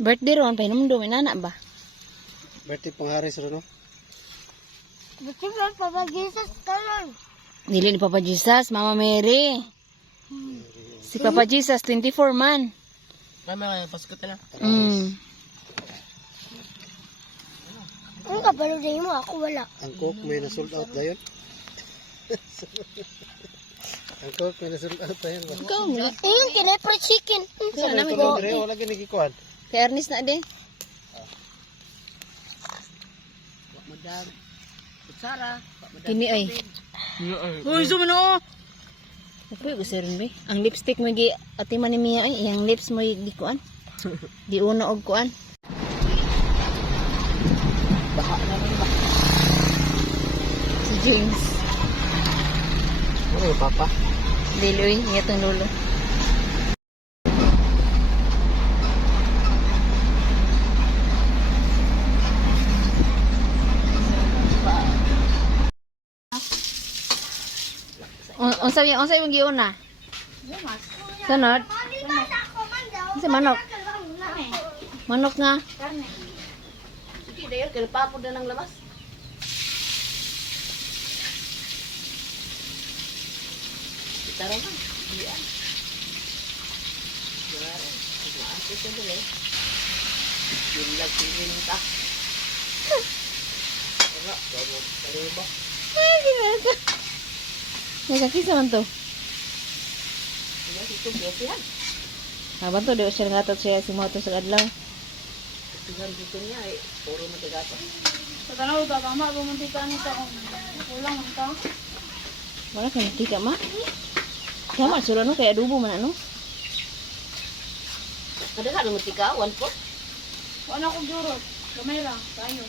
Birthday ron, pahinumdum, inana ba? Birthday pangharis ro no. Birthday ron, Papa Jesus karon. Dili ni Papa Jesus, Mama Mary. Si Papa Jesus, 24 man. Mama, Pasko ta na. Ang kabalo din mo, ako wala. Ang coke may na-sold out dayon. Ang coke may na-sold out dayon ba? Ikaw nga. Ayun, kinay fried chicken. Saan namin Ito ko? dire wala gyud nagikuan. Kay Ernest na de. Madam. Kutsara. Kini ay. Uy, zoom na oh. Uy, gusto rin ba? Ang lipstick mo gi ati man ni Mia ay, yang lips mo di kuan. Di uno og kuan. Baha naman ba? Si James. Ano papa? Diloy, niya tong lolo. Unsa yung giuna? Sunod. Unsa manok? Manok nga. Sige, dayon kay papod na ng labas. Tara na. Diyan. Yara. Maante sa dili. Yung laging ta. Wala, bago kaliba. Ay, ginasa. Nagkakisa man to. Iya, ito biasa. Habang to, di siya ngatot siya si Moto sa adlaw. Tingnan dito niya eh. Puro matagato. Sa tanaw ta, tama, bumuntika nito kung kulang man ta. Wala ka nakita ma. Tama, sila no, kaya adobo man ano. Kada ka naman tika, 1 pot. Ano ko jurot? Kamera, tayo.